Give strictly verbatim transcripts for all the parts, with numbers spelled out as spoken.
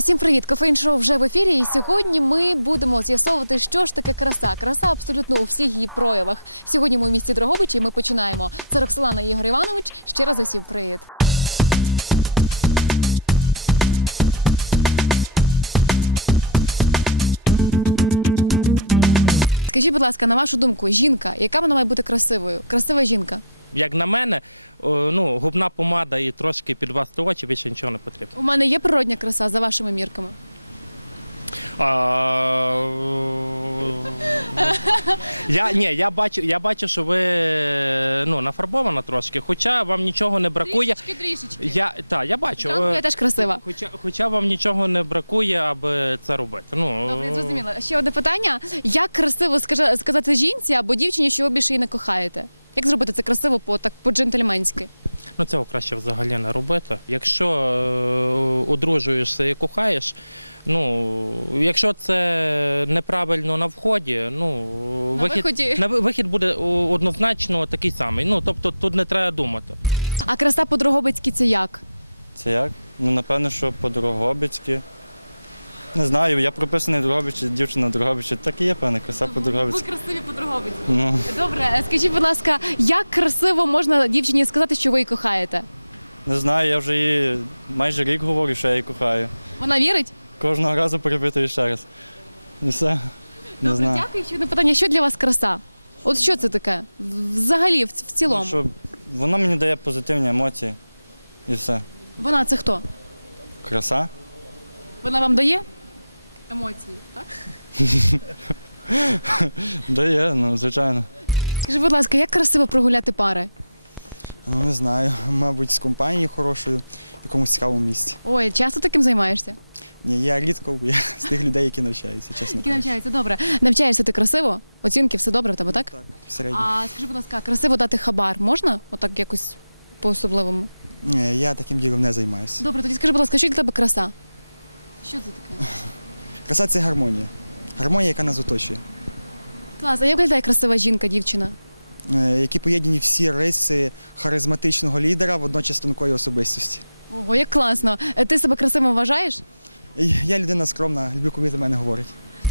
Усім привіт! Кофеїн-шоу вже в ефірі, і сьогодні ми будемо з'ясовувати, що ж таке краса. Краса абсолютно у всіх її проявах. Сьогодні ми у місті Дрогобичі і ми починаємо. Це Роксолана і Ігор Іванович. Ще раз усім привіт! Скажіть, будь ласка, на вашу думку, жінка, яка вона має бути красивою? Красива жінка? Як на мене, ну, губна помада і трошки підвести очі, більше нічого не потрібно. У мене є природня краса, за вашими мірками? А... я, ні, я бачу, я бачу, що ви ну, нафарбована трошки, хоча вам нічого не бракує. Трішечки, трішечки. Я, та, я бачу. Я теж красива. Хоча, хоча вам нічого не бракує, аби це робити. Ну, Добре, я зрозуміла. Ще одне питання. Як красиво скажа- сказати жінці або дівчині, що ви більше її не кохаєте? Як зробити це красиво по, так, по-джентльменськи? Ну, цього краще взагалі не робити. Якщо е, одружуєшся і кохаєш, ну, якщо це неправильно на вході, ну, На вихід, виході? на, вихід буде однозначно такий самий. Ну, тобто тут не треба думати. А краса по-дрогобицьки це як? Це як? Ну, напевно, що по-дрогобицьки. Не знаю, я прописаний в Дрогобичі, дівчина в Дрогобичі. Так і є, певне, краса Ви по-дрогобицьки. красиві по-дрогобицьки. Ну, Добре, скажіть, будь ласка, як красиво можна дівчині сказати, що ви її кохаєте? не знаю, я вже її майже рік говорю, що я її кохаю. Вона вірить? Кожного разу перепитую ще раз. І все. Не Добре, знаю. дякую. Ще одне питання. Що для вас краса? От що це таке? Взагалі, в, в цілому. Ну, що вона мені дає позитивні емоції. І все. Вона це хто? Краса? Вона вам дає емоції, так? Дає, ну, звичайно. Скажи, будь ласка, як красиво прогуляти пари? Ну, не знаю, мабуть, з компанією хорошою, в якомусь цікавому місці. Ой, часто таким займаєшся? Ні, я рідко, бо я з тих людей, які навчаються, чесно Які кажучи. навчаються, добре. Навчаєшся ти красиво? Оцінки, все добре в тебе, так? Так, середньо. А скажи, будь ласка, красиво дати хабар можна? Отак якось по-особливому? Ні, я таким ділом не займаюся. Добре, тоді скажи, будь ласка, що для тебе краса? Що це таке? Краса – це гармонія. Гармонія, яка нас оточує. Клас, а як виглядає красива жінка, дівчина? Е, Які поєднані всі риси харизматичного лідера, водночас тонкої особистості. Ого, як класно. Е, Ти себе красивим вважаєш? І Я людина скромна, люблю, коли за мене говорять.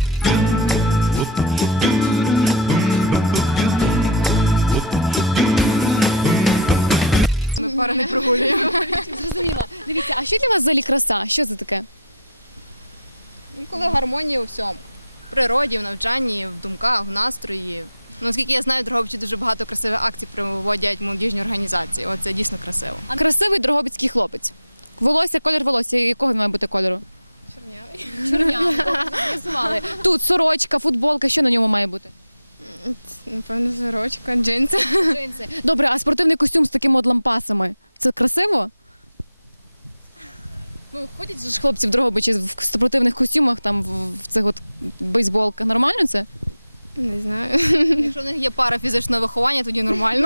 Ми пари не прогулюємо. Зрозуміло. Дивіться, а що для вас взагалі краса? Що це таке? Ну, коли гармонія у всьому. В природі, в навчанні, в думках, в настрої. Ну, наскільки я знаю, в Дрогобичі дуже багато красивих акцій проводять молодіжні організації. Оце дійсно красиво. А красивий дрогобицький хлопець. Волосся, колір волосся. Якого він має бути кольору? Чорнявий. Чорнявий. З'ясували. Тут сорочка, футболка, що на ньому має бути? Напевно, сорочка, джинси. Джинси. Добре, а спортивний костюм з такими от лампасами. Це красиво? Ну, ходять же ж хлопці в Дрогобичі в спортивних костюмах, там в в цих от бейсболках. Нормально це? Не знаю. Якщо в них є пара фізичного виховання, тоді нормально.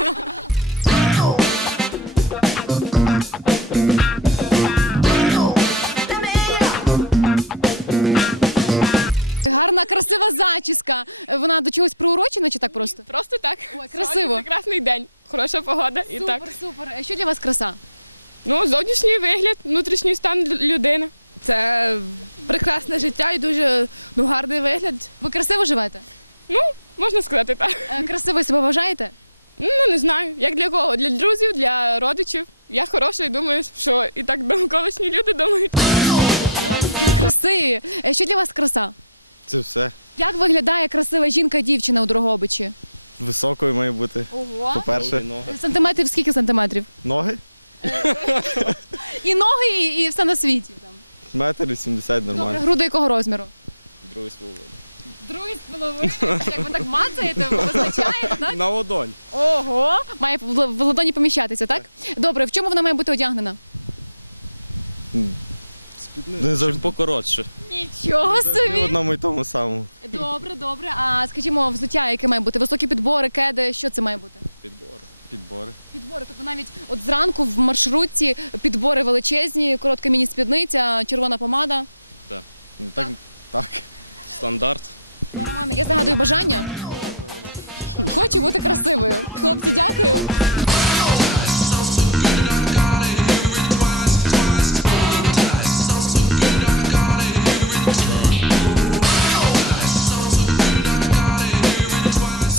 Гарна, красива зачіска. Вона до чогось приурочена чи так просто? Просто так. Ой, красиво. Сьогодні прекрасний день, хороша погода і так. Супер, супер. А що для вас краса? Ну, зовнішній вигляд, внутрішній стан лю- людини. Це прекрасне життя і дуже ну, гарний вигляд. Ви красиво живете? Ну, можна сказати так. Е, Красиво себе вважаєте? Ну, не знаю, як для кого? Для друзів, для родичів. Я хороша і думаю, що і так довколишні люди думають. Ви красиві. Е, Що для вас краса? Це все. Як виглядає красива жінка-дівчина у Дрогобичі? Високою має бути. Ого. По-перше, Сантиметрів скільки сантиметрів? ноги. І ноги, і, і все на світі. Там. Метр вісімдесят Добре, нормально. груди якого розміру? Другий з половиною. Другий з половиною. Як ви так мацаєте, ви визначаєте, так? На ладонь. Ого! Має в л- в ладоні поміщатися, так? Добре, в чому вона має бути одягнена? Не завжди Покоротше. Нічого завжди в собі! одному і тому самому. Добре, добре. А скажімо, взуття, яке має бути? Високі підбори, кеди, що це має бути? Підбори. Підбори. Підбори, тобто навіть от зранку в маршрутці підбори величезні, коротка міні-спідниця, червона помада. Не так, так. Стандарт. Ну, Романе, я загадую бажання. Хочу бути красивою. Хлопці, дякую.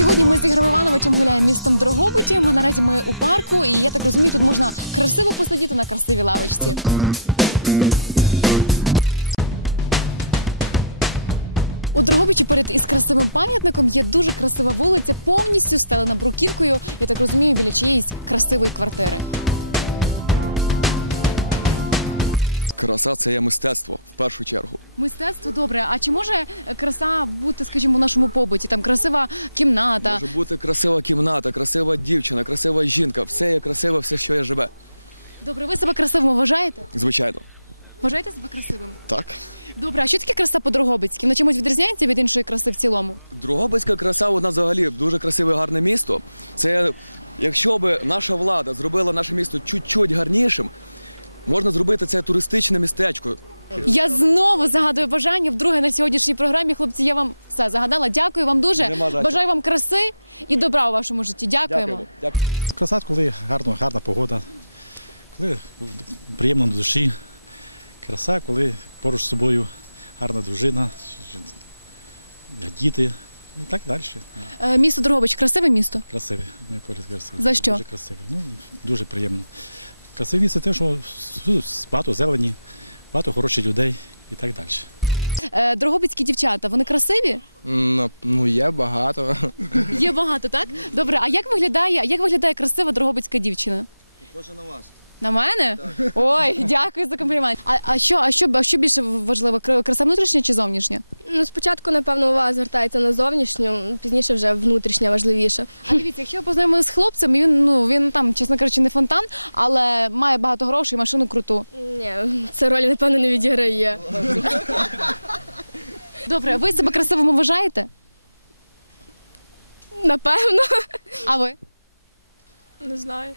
Сьогодні ми з Ігорем Івановичем гуляємо містом Дрогобичем. А наразі ми у парку, і я так розумію, тут можна красиво посидіти на красивій лавочці. У Дрогобичі поряд із красивим пам'ятником є дуже красива вулиця, повністю стелена бруківкою, я так розумію, біля чиєїсь красивої квартири. Краса – це є мистецтво, в першу чергу. Мистецтво добре. А чи може краса бути, скажімо, в нашому побуті? Там красива кімната. Може бути красива кімната, красива дівчина, красива жінка. Все є красиве, все, що є живе. Добре, ви себе красивим вважаєте? Звичайно. Вважаєте себе красивим? Так. Добре, а що таке краса по-дрогобицьки? Вона чимось відрізняється від іншої краси в цілому? Дрогобицька краса, вона взагалі дуже красиве, гарне місто. Це, якщо б наша влада зробила наше місто чуть-чуть гарнішим, можна зробити це туристичне містечко. Я знову загадую бажання вдруге на сьогоднішній програмі. Хлопці, я вам все загадала. Дякую вам дуже. Нема за що. Бажаю вам краси і добра у вашому житті. Дякуємо. Дякую. Краса, коли гарно, гарна погода, коли приємно на душі. Краса, коли поруч з собою гарна дружина, діти і так далі. Е, Місто Дрогобич красиве місто? Красиве, ми поряд красиве. За що? Дуже красиве. Ну, дуже приємно. Красиве місце те, що багато зелені, багато хороших людей і так далі. Е, Дрогобицькі дівчата, вони красиві? Ну, ну, є багато. Є багато, так? Добре, а як виглядає, як виглядає красива дрогобицька дівчина? Похоже на вас. На мене? Ой, дякую за комплімент. А, а, що, а, що, а що більше важливо, кра- краса внутрішня чи зовнішня? Ну, спочатку, напевно, увага звертається на зовнішню, пізніше вже внутрішня важливіше. А дивіться, якщо ви познайомилися з хлопцем, він, ну, він там, чесно кажучи, не фонтан, але має багато грошей, машину круту. Ні, це роль, напевно, не відіграє. Добре, ви себе красивим вважаєте? Напевно. А ви? Не знаю.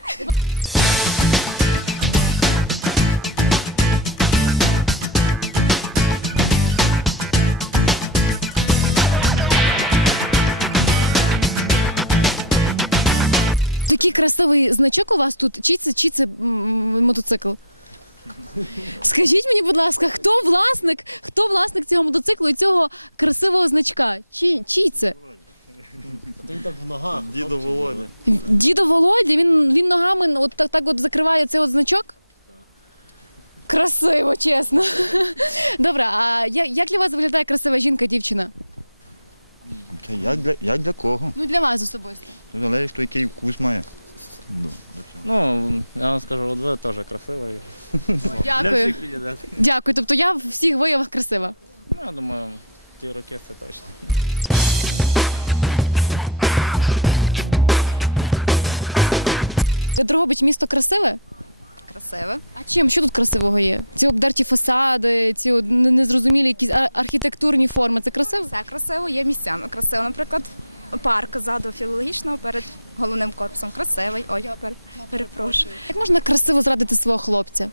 Такий красивий значок у вас тут. Чий це, чий це м, мотоцикл? Скажіть мені, будь ласка, хто власник, хто власник цього мотоциклу і цього красивого значка? Чий, чий це? Дідо Володя. Дідо Володя, він, він ногами от так, так от закриває цей от значок? Красиво, чесно. Добре, а я- як для вас виглядає красива жінка-дівчина? Та як для, як для кого? Ну, для вас особисто. Залежить, хто який вкус має. Ну, Ну, я вам скажу, от ви теж красива. Дякую. Дякую. Тобто я в всіх виявах красива. Ну, я думаю, ті роки це точно. Дрогобич місто красиве? Красиве. А чим? Що тут красивого є? Ці обдерті фасади, ці от не- незрозумілі якісь ар- архітектурні форми. Це красиво? Все красиво, є місцями красиво. Наприклад, парк ззаду філологічного перед головним корпусом. Красивий. Ой, пер- перепрошую. Як можна красиво зрадити свого хлопця?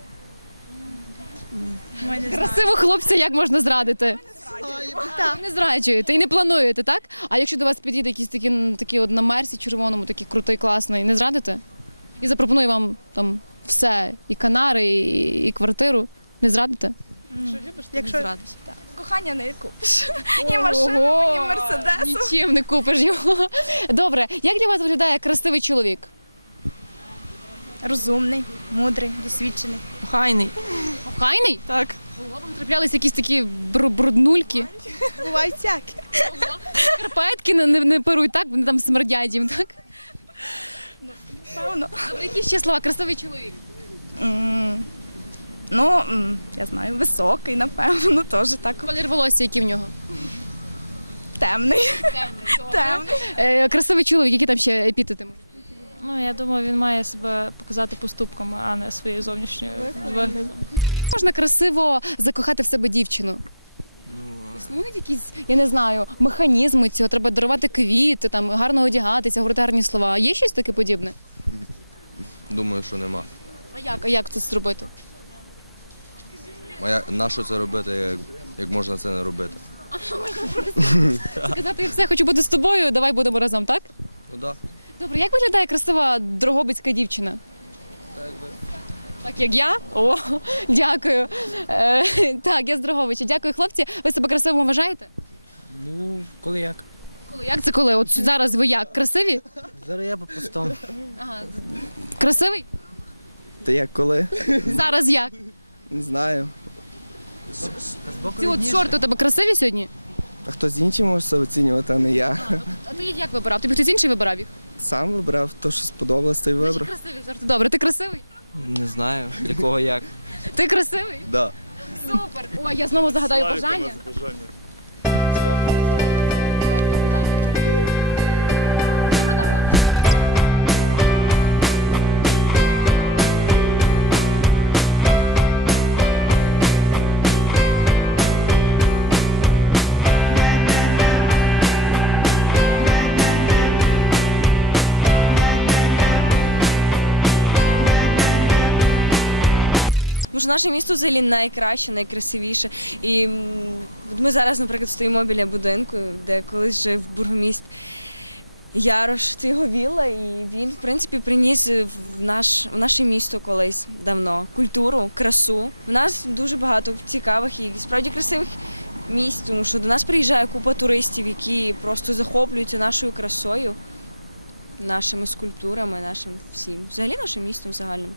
Красивого хлопця як можна зрадити? Так. Не зраджуєте і не плануєте, так? А якщо до вас підійде якийсь такий, такий от на мерсі червоному, такий крутий, класний, не зрадите? І запропонує вам там все, і канари, і, і квартиру, не зрадите? Якщо кохання не купиш. І машину, і мерседесу. Нічим не купиш його. Добре, як для вас виглядає красивий чоловік? Розумний, мудрий, досвідчений. Хайний. Охайний? Так. Вам траплялись якісь такі бру- бруднульки? Бувають всякі. Карпетки не, не, не перують, так? Вони там смердять їм, так? Певно. Добре, які ще слова? Красивий чоловік. М, Ну, м, я знаю, високий, напевно, теж так. Колір волосся, який в нього? Темний. Темний. Е, красивий чоловік, які там ще епітети можуть? Ну, я думаю, він має себе показати поступками, а не своєю зовнішньою виглядом. Можна красиво закохати в себе дівчину? Існують якісь, я не знаю, механізми цього, треба дарувати квіти, там, гарно одягатися, говорити гарні слова. Є щось таке подібне? Думаю, що нема. А як, а як це зробити? А як, на що це робити, як, як можна це не робити? Сказати, я все, хочу бути з тобою, давай будемо разом, так? Ну так. Добре, як виглядає красива дрогобицька дівчина? Так, як я? О, дякую. Е, так, я з Дрогобича. Дякую, хлопці. Ви себе красивим вважаєте? Ну, коли як. Коли? Як це коли? От зараз ви як? Красиві? Зараз я по-простому. Ага. Красивий? Та як коли? Зараз як? Не знаю. Ці от шорти у тебе красиві сьогодні? А хтось інший може це оцінювати, а не я. А ти їх як вибирав? Тобі хтось інший вибирав їх? Сам вибрав, то, що сподобалось, то й Значить, вибрав. красиві шорти. Добре, ти красивий? Не знаю, для кого як. Ти красивий? Да. Супер! Ой, я знову загадаю бажання. Дайте загадую. Загадала. Тому що наше місто взагалі найкраще, найкрасивіше. І м, от ми зараз, наприклад, стоїмо біля будинку, де колись жив бургоміст Ярош, це його вілла, і він, в принципі, приніс в, наш, в наше місто колись давно культуру, красу. В нас дуже багато цікавих і справді красивих місць, тому що до нас приїжджає купа туристів, які просто захоплюються нашою красою, нашими скульптурами, нашим всім. Взагалі нашим містом загальним.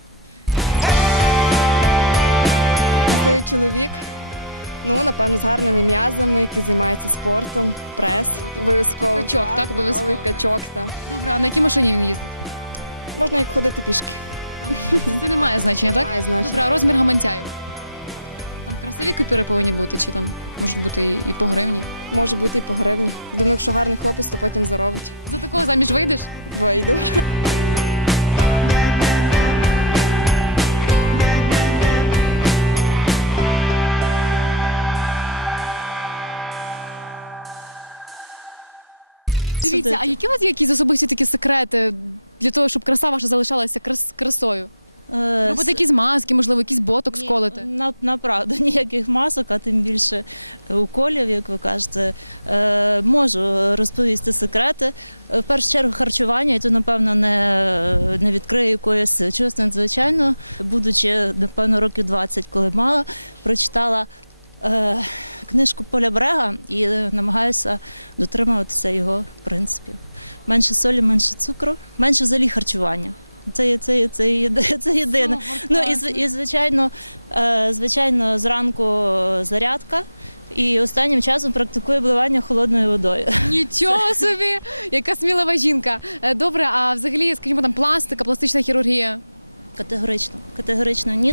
Красивий чоловік. Ну, напевно, з гарними м'язами, який займається спортом, прес, обов'язково. Качок, так, обов'язково. Качок, так. Добре, а на якій машині він їздить? Можна як ходити пішки. Це не має значення, так? Має значення. Добре, а розмір гаманцяю? Там красиві купюри повинні бути, чи там можуть бути і- і по гривні? Може бути і по гривні. Думаю, якщо гарний хлопець, то потім заробить. За такого заміж вийдеш? Вийду. Дивіться, а які у вас є якісь особисті такі секрети для того, щоб краса ваша залишалася крас- красою? Робити якісь маски, можливо, якийсь ботокс колити? На, направду, ніяких масок, а тим більше уколів, як ви кажете. Е, можу розповісти секрети. В першу чергу харчування, і то, напевно, не, не відкрию якоїсь чогось надзвичайного. Будучи, напевно, років двадцять, коли мала, прочитала е, книжку Поля Брега і намагаюся дотримуватися його принципів. Менше солі, менше цукру, менше взагалі харчування. Це, є- це, є- це, є- це єдине. Ну і, зв- і звичайно, е, звичайно, зранку зарядка. І останнім часом практикую обливання холодною водою. Нічого собі! Яка смілива жінка. Е, Добре, а взагалі, скажімо, там пластика, пластична хірургія? Категорично. Категорично ні.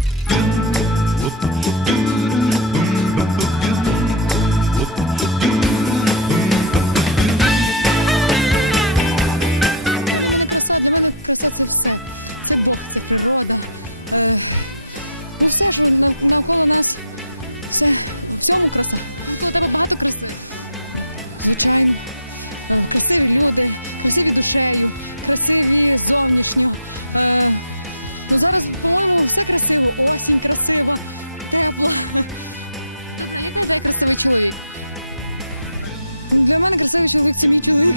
Для мене краса, для мене краса це все. Це Бог, це природа. Е, ну все, що нав- навколо нас, все, в всьому краса. Навколо тебе багато краси. Звичайно. Е, красиві люди, красиві душею, красиві зовнішньо. Е, ну зараз, по-моєму, все красиво. Осінь красива, тепла. Добре, а як виглядає красивий чоловік? Для мене красивий чоловік це мій чоловік.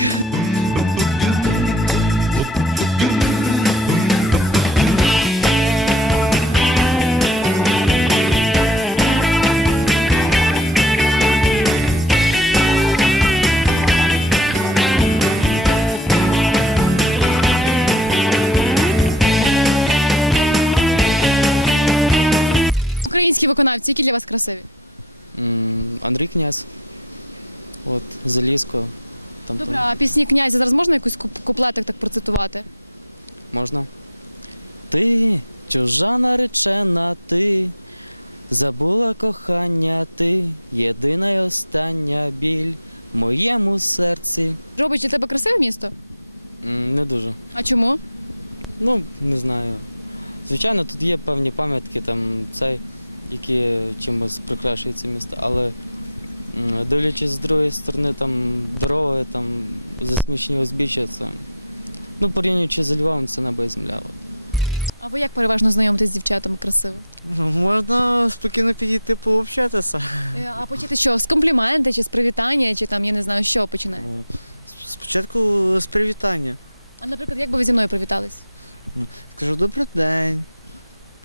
Українські виконавці, які для вас красиві? М, Андрій Князь. От, Залізко. Там, Добре, там а пісні князя зараз можна якийсь куп- куплетик так процитувати? можна. Ти, чужа наречена, ти, забула кохання, ти, єдина й остання біль в моєму серці. Робить для тебе красиве місто? М, Не дуже. А чому? Ну, не знаю. Звичайно, тут є певні пам'ятки, там, цей, які чимось прикрашують це місто, але м, дивлячись з другої сторони, там дороги, там засмічені узбіччя, це, ну, порівнюючи з Львовом, це небо і земля. От. А ви як переважно знайомитесь з дівчатами красиво? Ну, можна спокійно підійти пообщатися. Е, А почати що? З компліменти, чи з привітання, чи там, я не знаю, що починає? Спочатку з привітання. А, наприклад, як би ви зі мною привітались? Скажу добрий день.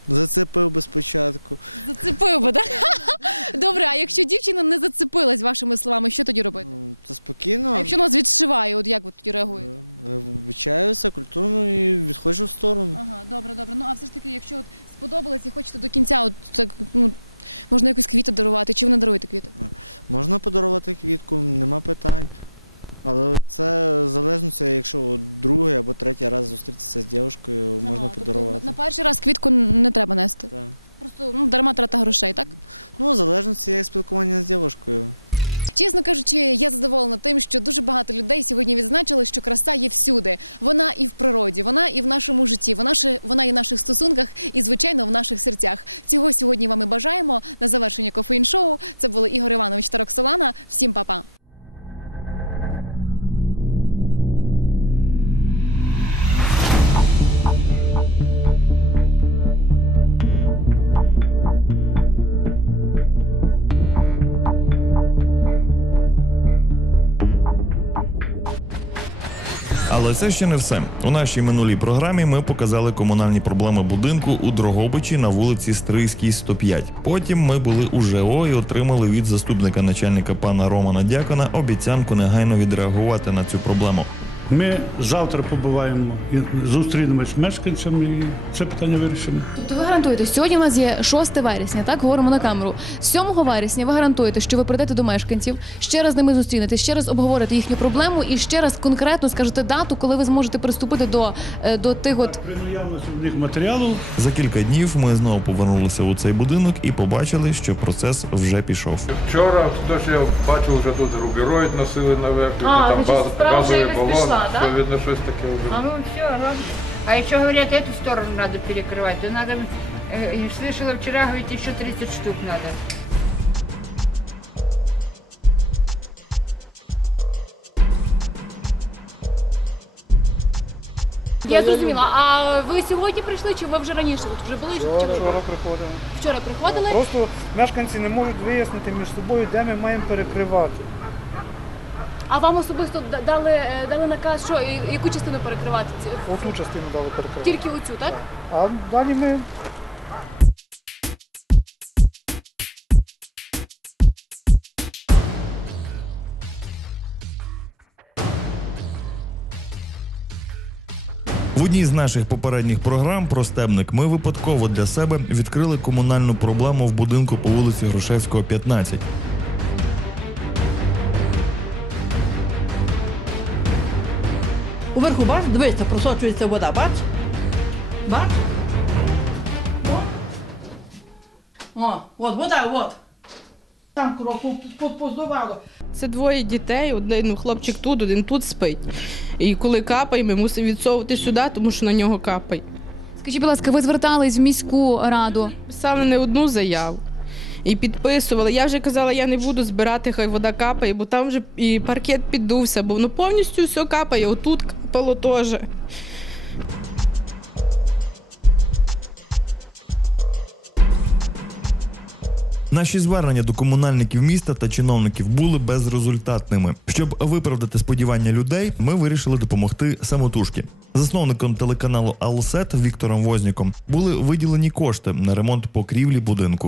Зацепив би спочатку. Зацепив би, так? Добре, а якщо дівчина не зацепилась вашими словами, що тоді робити? Це спокійно. А якщо нас відшиває, от як ви тоді реагуєте? Вибачаюся культурно і відходжу в сторону. Ага, добре, добре. Ну а все ж таки, якщо от сподобалось і хочете до кінця, от так, ну, можна якусь квіти дарувати, чи ви не даруєте квіти? Можна подарувати квітку, нема питань. Але це залежно, це якщо от другий або третій раз зустрітися з дівчиною, можна подарувати. Тобто на перший раз квітку не треба нести? Так. Просто ну, дарма трата грошей, так? Ну, залежно це як спілкування з дівчиною. Чесно кажучи, я задоволена тим, що дуже багато людей сьогодні відзначили, що краса є всюди. Вона і в природі, вона і в нашому житті, вона, ж, вона і в наших стосунках, і, звичайно, в наших серцях. Цього сьогодні вам і бажаємо. На завершення кофеїн-шоу це були Ігор Іванович та Роксолана. Всім па-па! Але це ще не все. У нашій минулій програмі ми показали комунальні проблеми будинку у Дрогобичі на вулиці Стрийській, сто п'ять. Потім ми були у ЖЕО і отримали від заступника начальника пана Романа Дякона обіцянку негайно відреагувати на цю проблему. Ми завтра побуваємо і зустрінемось з мешканцями і це питання вирішимо. Тобто ви гарантуєте, сьогодні у нас є шосте вересня, так, говоримо на камеру. сьомого вересня ви гарантуєте, що ви прийдете до мешканців, ще раз з ними зустрінетесь, ще раз обговорите їхню проблему і ще раз конкретно скажете дату, коли ви зможете приступити до, до тих от... При наявності в них матеріалу. За кілька днів ми знову повернулися у цей будинок і побачили, що процес вже пішов. Вчора, хтось я бачив, вже тут рубіроїд носили наверх, А, там значить, газ- справа вже газовий якось балон, пішла, да? що видно щось таке вже. А ну все, ну. А еще говорят, эту сторону надо перекрывать. То надо, э, слышала вчера, говорит, еще тридцать штук надо. Я зрозуміла. А ви сьогодні прийшли, чи ви вже раніше тут вже були? Вчора, Чи ви- вчора приходили. Вчора приходили? Просто мешканці не можуть вияснити між собою, де ми маємо перекривати. А вам особисто да- дали, е, дали наказ, що і- яку частину перекривати? Ці- Оту частину дали перекривати. Тільки оцю, так? А далі ми В одній з наших попередніх програм про стебник ми випадково для себе відкрили комунальну проблему в будинку по вулиці Грушевського, п'ятнадцять. Уверху, бач, дивися, просочується вода, бач? Бач? О, от вода, от. Там кроку поздувало. Це двоє дітей, один ну, хлопчик тут, один тут спить. І коли капає, ми мусимо відсовувати сюди, тому що на нього капає. Скажіть, будь ласка, ви звертались в міську раду? Писали не одну заяву і підписували. Я вже казала, я не буду збирати, хай вода капає, бо там вже і паркет піддувся, бо воно повністю все капає, отут капало теж. Наші звернення до комунальників міста та чиновників були безрезультатними. Щоб виправдати сподівання людей, ми вирішили допомогти самотужки. Засновником телеканалу «Алсет» Віктором Возніком були виділені кошти на ремонт покрівлі будинку.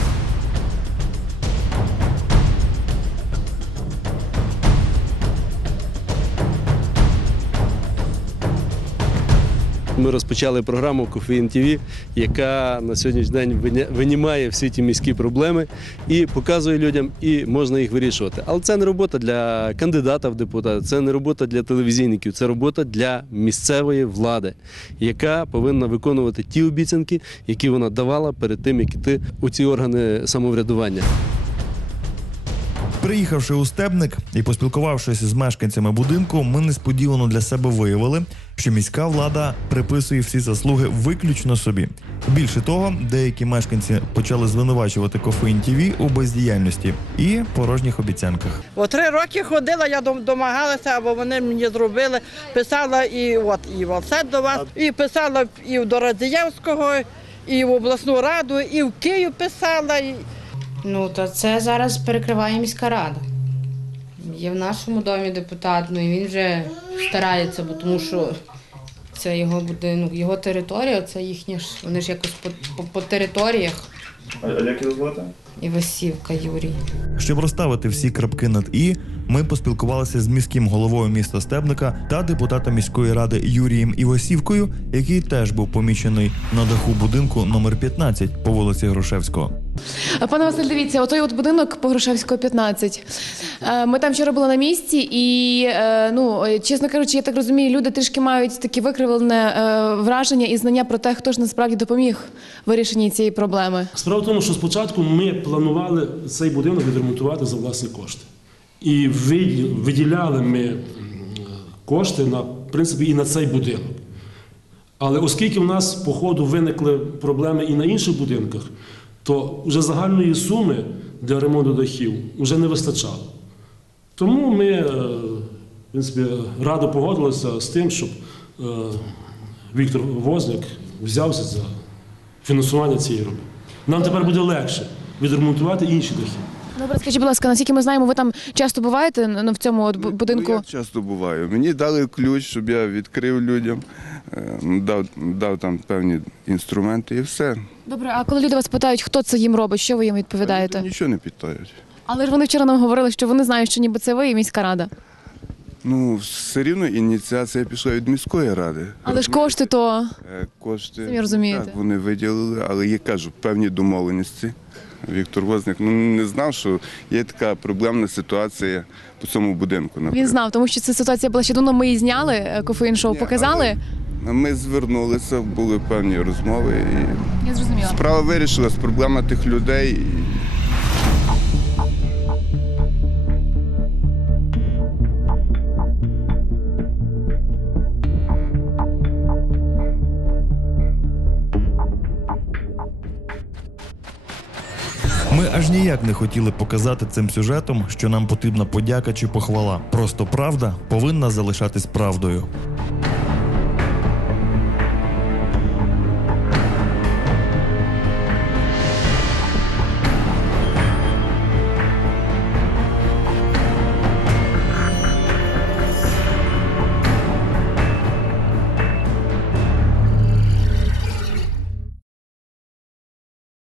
Ми розпочали програму «Кофеїн ТВ», яка на сьогоднішній день виня- винімає всі ті міські проблеми і показує людям, і можна їх вирішувати. Але це не робота для кандидата в депутати, це не робота для телевізійників, це робота для місцевої влади, яка повинна виконувати ті обіцянки, які вона давала перед тим, як іти у ці органи самоврядування. Приїхавши у Стебник і поспілкувавшись з мешканцями будинку, ми несподівано для себе виявили, що міська влада приписує всі заслуги виключно собі. Більше того, деякі мешканці почали звинувачувати «Кофеїн ТВ» у бездіяльності і порожніх обіцянках. О, три роки ходила, я дом- домагалася, або вони мені зробили. Писала і от і в Алсет до вас, і писала і до Радзієвського, і в обласну раду, і в Київ писала. І... Ну, то це зараз перекриває міська рада. Є в нашому домі депутат, ну і він вже старається, бо тому що Це його будинок, його територія, це їхня ж, вони ж якось по, по, по територіях. А як його звати? Івасівка Юрій. Щоб розставити всі крапки над «і», ми поспілкувалися з міським головою міста Стебника та депутатом міської ради Юрієм Івасівкою, який теж був помічений на даху будинку номер п'ятнадцять по вулиці Грушевського. Пане Василь, дивіться, отой от будинок по Грушевського, п'ятнадцять. Е, Ми там вчора були на місці і, е, ну, чесно кажучи, я так розумію, люди трішки мають таке викривлене е, враження і знання про те, хто ж насправді допоміг в вирішенні цієї проблеми. Справа в тому, що спочатку ми планували цей будинок відремонтувати за власні кошти. І виділяли ми кошти, на, в принципі, і на цей будинок. Але оскільки в нас, по ходу, виникли проблеми і на інших будинках, то вже загальної суми для ремонту дахів вже не вистачало. Тому ми, в принципі, радо погодилися з тим, щоб Віктор Возняк взявся за фінансування цієї роботи. Нам тепер буде легше відремонтувати інші дахи. Добре, скажіть, будь ласка, наскільки ми знаємо, ви там часто буваєте ну, в цьому от будинку? Ну, я часто буваю. Мені дали ключ, щоб я відкрив людям, дав, дав там певні інструменти і все. Добре, а коли люди вас питають, хто це їм робить, що ви їм відповідаєте? Люди нічого не питають. Але ж вони вчора нам говорили, що вони знають, що ніби це ви і міська рада. Ну, все рівно ініціація пішла від міської ради. Але ж кошти то, Кошти, самі розумієте. Так, вони виділили, але я кажу, певні домовленості. Віктор Возняк ну, не знав, що є така проблемна ситуація по цьому будинку. Наприклад. Він знав, тому що ця ситуація була ще давно, ми її зняли, кофеїн-шоу показали. Ми звернулися, були певні розмови. І Я зрозуміла. Справа вирішилась, проблема тих людей. Ми аж ніяк не хотіли показати цим сюжетом, що нам потрібна подяка чи похвала. Просто правда повинна залишатись правдою.